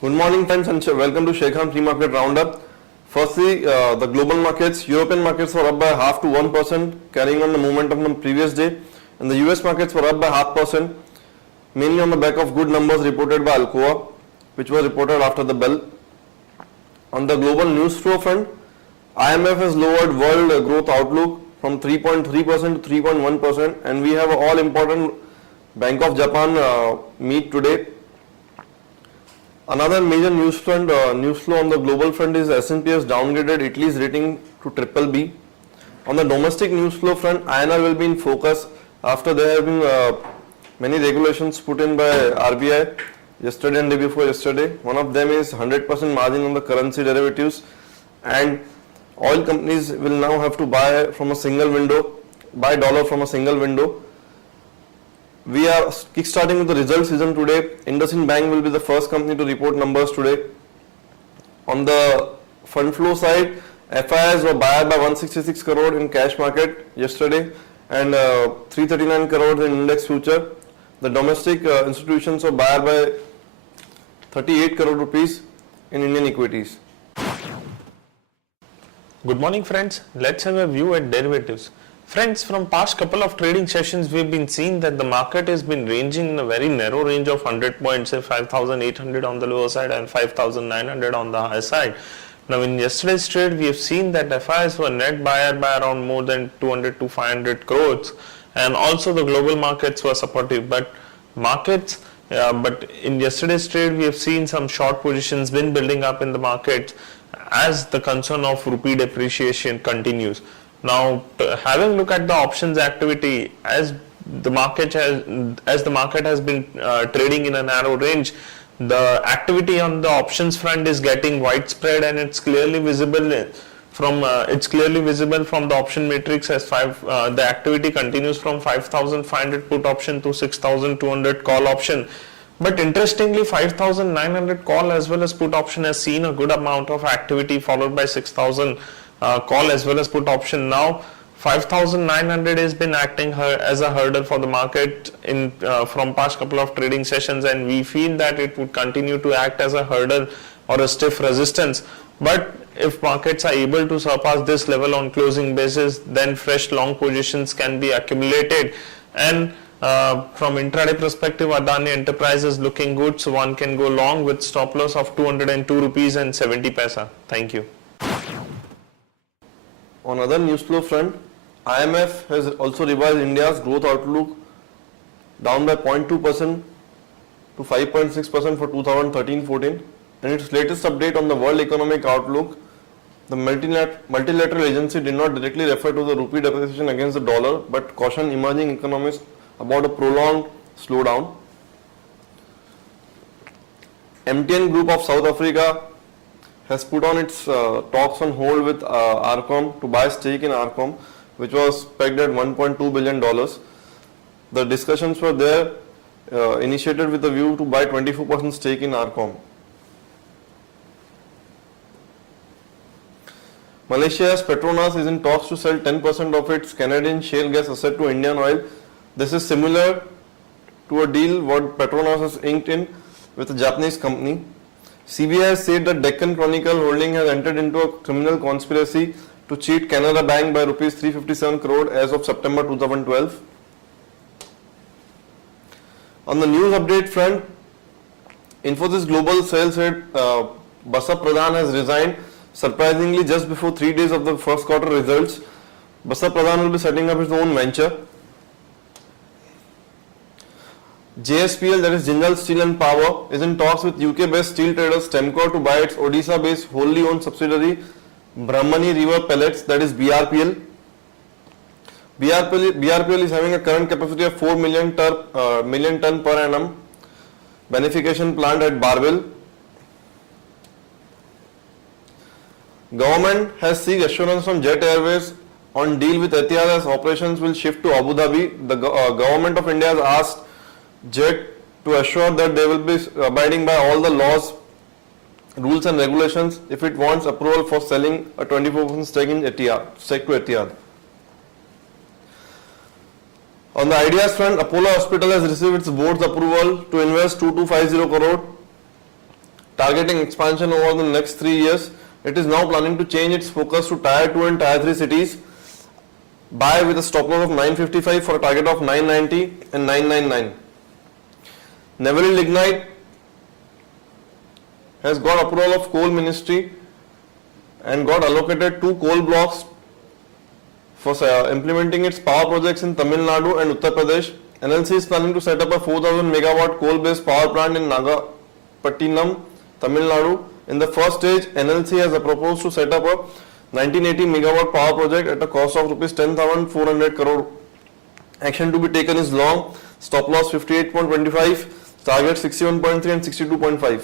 Good morning friends and welcome to Sharekhan Pre-Market Roundup. Firstly, the global markets, European markets were up by 0.5 to 1%, carrying on the momentum from the previous day. And the US markets were up by 0.5%, mainly on the back of good numbers reported by Alcoa, which was reported after the bell. On the global news flow front, IMF has lowered world growth outlook from 3.3% to 3.1%, and we have an all-important Bank of Japan meet today. Another major news flow on the global front is S&P has downgraded Italy's rating to BBB. On the domestic news flow front, INR will be in focus after there have been many regulations put in by RBI yesterday and day before yesterday. One of them is 100% margin on the currency derivatives, and oil companies will now have to buy from a single window, buy dollar from a single window. We are kickstarting with the result season today. IndusInd Bank will be the first company to report numbers today. On the fund flow side, FIIs were bought by 166 crore in cash market yesterday and 339 crore in index future. The domestic institutions were bought by 38 crore rupees in Indian equities. Good morning friends, let's have a view at derivatives. Friends, from past couple of trading sessions, we've been seeing that the market has been ranging in a very narrow range of 100 points, say 5,800 on the lower side and 5,900 on the high side. Now in yesterday's trade, we have seen that FIs were net buyer by around more than 200 to 500 crores, and also the global markets were supportive. But in yesterday's trade, we have seen some short positions been building up in the market as the concern of rupee depreciation continues. Now, having a look at the options activity, as the market has been trading in a narrow range, the activity on the options front is getting widespread, and it's clearly visible from the option matrix as the activity continues from 5,500 put option to 6,200 call option. But interestingly, 5,900 call as well as put option has seen a good amount of activity, followed by 6,000 call as well as put option. Now 5,900 has been acting as a hurdle for the market from past couple of trading sessions, and we feel that it would continue to act as a hurdle or a stiff resistance. But if markets are able to surpass this level on closing basis, then fresh long positions can be accumulated. And from intraday perspective, Adani Enterprises looking good, so one can go long with stop loss of 202 rupees and 70 paisa. Thank you. On other news flow front, IMF has also revised India's growth outlook down by 0.2% to 5.6% for 2013-14. In its latest update on the world economic outlook, the multilateral agency did not directly refer to the rupee depreciation against the dollar, but cautioned emerging economists about a prolonged slowdown. MTN Group of South Africa has put on its talks on hold with Arcom to buy stake in Arcom, which was pegged at $1.2 billion. The discussions were there initiated with a view to buy 24% stake in Arcom. Malaysia's Petronas is in talks to sell 10% of its Canadian shale gas asset to Indian Oil. This is similar to a deal what Petronas has inked in with a Japanese company. CBI has said that Deccan Chronicle Holding has entered into a criminal conspiracy to cheat Canara Bank by rupees 357 crore as of September 2012. On the news update front, Infosys Global Sales Head Basap Pradhan has resigned surprisingly just before 3 days of the first quarter results. Basap Pradhan will be setting up his own venture. JSPL, that is Jindal Steel and Power, is in talks with UK-based steel traders Stemcor to buy its Odisha-based wholly owned subsidiary Brahmani River Pellets, that is BRPL. BRPL is having a current capacity of 4 million ton per annum beneficiation plant at Barwell. Government has seeked assurance from Jet Airways on deal with Etihad as operations will shift to Abu Dhabi. The Government of India has asked Jet to assure that they will be abiding by all the laws, rules and regulations if it wants approval for selling a 24% stake to Etihad. On the ideas front, Apollo Hospital has received its board's approval to invest 2250 crore targeting expansion over the next 3 years. It is now planning to change its focus to Tier 2 and Tier 3 cities. Buy with a stop loss of 955 for a target of 990 and 999. Neyveli Lignite has got approval of coal ministry and got allocated 2 coal blocks for implementing its power projects in Tamil Nadu and Uttar Pradesh. NLC is planning to set up a 4,000 megawatt coal-based power plant in Nagapattinam, Tamil Nadu. In the first stage, NLC has proposed to set up a 1980 megawatt power project at a cost of rupees 10,400 crore. Action to be taken is long, stop loss 58.25, target 61.3 and 62.5.